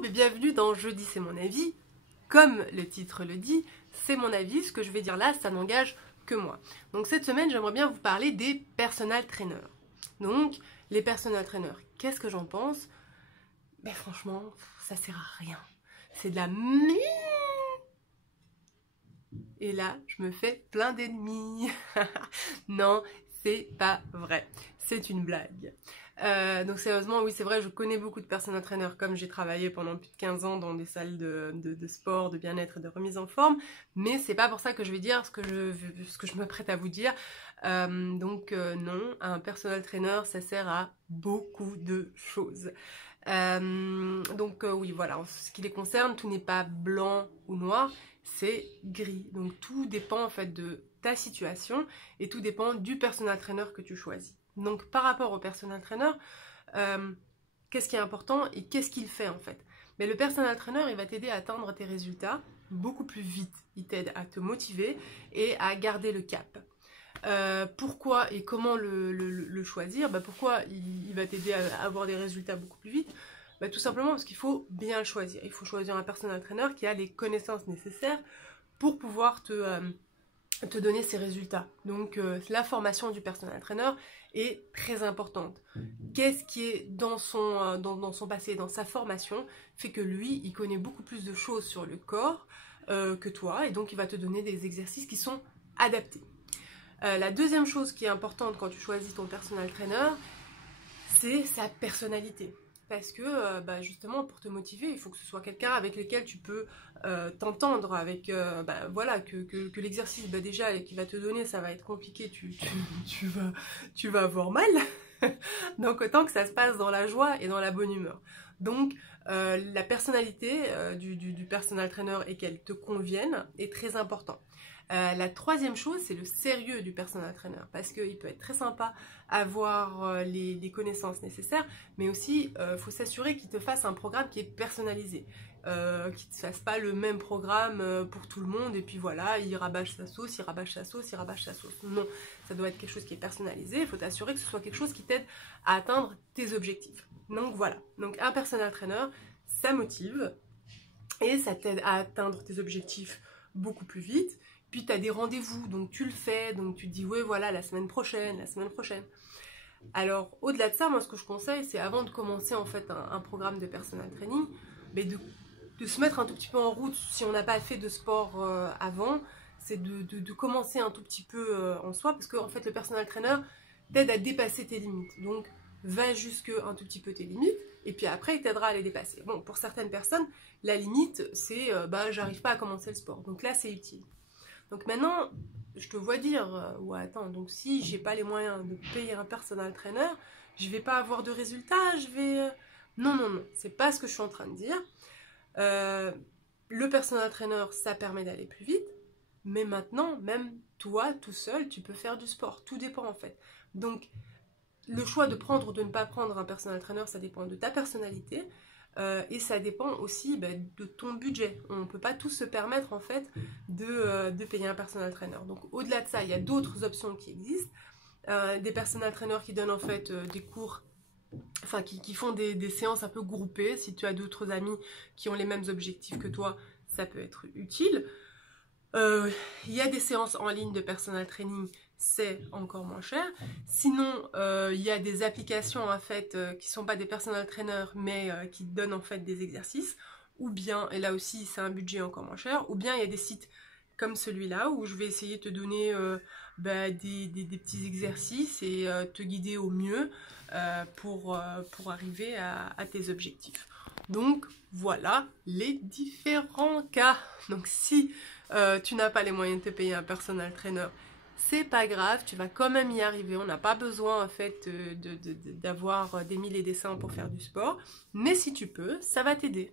YouTube et bienvenue dans Jeudi c'est mon avis. Comme le titre le dit, c'est mon avis, ce que je vais dire là, ça n'engage que moi. Donc cette semaine, j'aimerais bien vous parler des personal trainers. Donc, les personal trainers, qu'est-ce que j'en pense? Ben franchement, ça sert à rien. C'est de la merde. Et là, je me fais plein d'ennemis. Non, c'est pas vrai. C'est une blague. Donc sérieusement, oui, c'est vrai, je connais beaucoup de personal trainers, comme j'ai travaillé pendant plus de 15 ans dans des salles de sport, de bien-être et de remise en forme, mais c'est pas pour ça que je vais dire ce que je m'apprête à vous dire. Non, un personal trainer, ça sert à beaucoup de choses. Oui, voilà, en ce qui les concerne, tout n'est pas blanc ou noir, c'est gris. Donc tout dépend en fait de ta situation et tout dépend du personal trainer que tu choisis. Donc par rapport au personal trainer, qu'est-ce qui est important et qu'est-ce qu'il fait en fait? Mais le personal trainer, il va t'aider à atteindre tes résultats beaucoup plus vite. Il t'aide à te motiver et à garder le cap. Pourquoi et comment le choisir? Pourquoi il va t'aider à avoir des résultats beaucoup plus vite? Tout simplement parce qu'il faut bien le choisir. Il faut choisir un personal trainer qui a les connaissances nécessaires pour pouvoir te donner ces résultats. Donc la formation du personal trainer est très importante. Qu'est-ce qui est dans son passé, dans sa formation, fait que lui, il connaît beaucoup plus de choses sur le corps que toi, et donc il va te donner des exercices qui sont adaptés. La deuxième chose qui est importante quand tu choisis ton personal trainer, c'est sa personnalité. Parce que justement, pour te motiver, il faut que ce soit quelqu'un avec lequel tu peux t'entendre, avec voilà, que l'exercice déjà qu'il va te donner, ça va être compliqué, tu vas avoir mal. Donc autant que ça se passe dans la joie et dans la bonne humeur. Donc la personnalité du personal trainer et qu'elle te convienne est très important. La troisième chose, c'est le sérieux du personal trainer, parce qu'il peut être très sympa avoir les connaissances nécessaires, mais aussi faut s'assurer qu'il te fasse un programme qui est personnalisé, qu'il ne te fasse pas le même programme pour tout le monde, et puis voilà, il rabâche sa sauce, il rabâche sa sauce, il rabâche sa sauce. Non, ça doit être quelque chose qui est personnalisé, il faut t'assurer que ce soit quelque chose qui t'aide à atteindre tes objectifs. Donc voilà, donc un personal trainer, ça motive, et ça t'aide à atteindre tes objectifs beaucoup plus vite. Puis tu as des rendez-vous, donc tu le fais, donc tu te dis ouais voilà la semaine prochaine. Alors au-delà de ça, moi ce que je conseille, c'est avant de commencer en fait un programme de personal training, mais de se mettre un tout petit peu en route si on n'a pas fait de sport avant, c'est de commencer un tout petit peu en soi, parce que en fait le personal trainer t'aide à dépasser tes limites. Donc va jusque un tout petit peu tes limites, et puis après il t'aidera à les dépasser. Bon, pour certaines personnes, la limite c'est j'arrive pas à commencer le sport, donc là c'est utile. Donc maintenant, je te vois dire, ouais attends, donc si j'ai pas les moyens de payer un personal trainer, je vais pas avoir de résultats, je vais... Non, c'est pas ce que je suis en train de dire. Le personal trainer, ça permet d'aller plus vite, mais maintenant, même toi, tout seul, tu peux faire du sport. Tout dépend en fait. Donc, le choix de prendre ou de ne pas prendre un personal trainer, ça dépend de ta personnalité. Et ça dépend aussi de ton budget. On ne peut pas tous se permettre en fait de payer un personal trainer. Donc au-delà de ça, il y a d'autres options qui existent. Des personal trainers qui donnent en fait des cours, enfin qui font des séances un peu groupées. Si tu as d'autres amis qui ont les mêmes objectifs que toi, ça peut être utile. Il y a des séances en ligne de personal training, c'est encore moins cher. Sinon, il y a des applications en fait qui sont pas des personal trainers, mais qui donnent en fait des exercices. Ou bien, et là aussi c'est un budget encore moins cher, ou bien il y a des sites comme celui-là où je vais essayer de te donner des petits exercices et te guider au mieux pour arriver à tes objectifs. Donc voilà les différents cas. Donc si tu n'as pas les moyens de te payer un personal trainer, c'est pas grave, tu vas quand même y arriver. On n'a pas besoin en fait d'avoir des 1000 et des cents pour faire du sport, mais si tu peux, ça va t'aider.